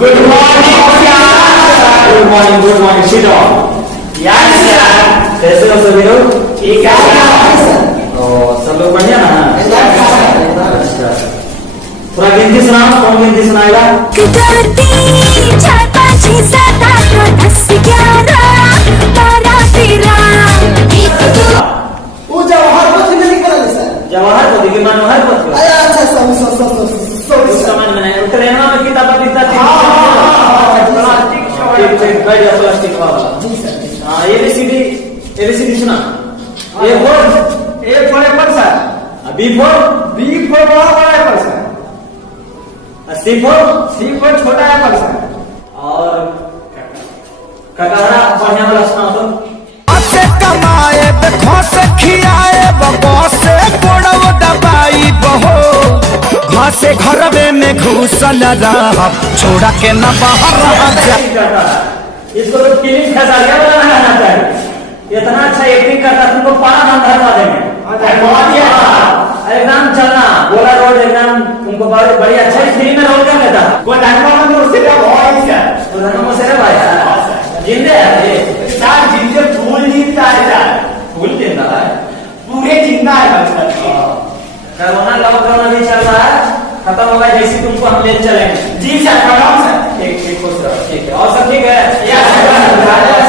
Good morning sir. Good morning, good morning. Sit down. Yes sir. कैसे हो सभी लोग? ठीक है सर। सब लोग बढ़िया ना? अच्छा, थोड़ा गिनती सुनाओ। कौन गिनती सुनाएगा? वो जवाहर पथ में निकल सर। जवाहर पथ की मनोहर पथ। अच्छा सब समझ में नहीं। ट्रेनों में किताबें दिखता थी। प्लास्टिक प्लास्टिक वाला। जी सर। हाँ, एबीसीडी सुना। A for apple sir. B for बड़ा एप्पल सर। सी फॉर छोटा एप्पल सर। और ककहरा बढ़िया वाला सुनाओ तो। से कमाए देखो से खियाए बसे कोड़व दबाई बहो घासे घरवे में घुसल रहा छोड़ा के न बाहर रहा जा। इसको तो फिल्म खजारिया वाला आना चाहिए। इतना अच्छा एक्टिंग करता, तुमको पारा नाम धरवा देंगे। एकदम चलना बोला रोड एकदम तुमको बड़ी अच्छा फिल्म में रोल कर लेता। वो धनवा में उससे क्या भाई सर। धनवा से भाई जिंदे है सर। जिंदे फूल जीतता है सर। फूल जिंदा है, पूरे जिंदा है सर। कोरोना लॉकडाउन अभी चल रहा है, खत्म होगा जैसे तुमको हम ले चलेंगे। जी सर। प्रणाम सर। ठीक ठीक, खुश रहो। ठीक है, और सब ठीक है? Yes sir.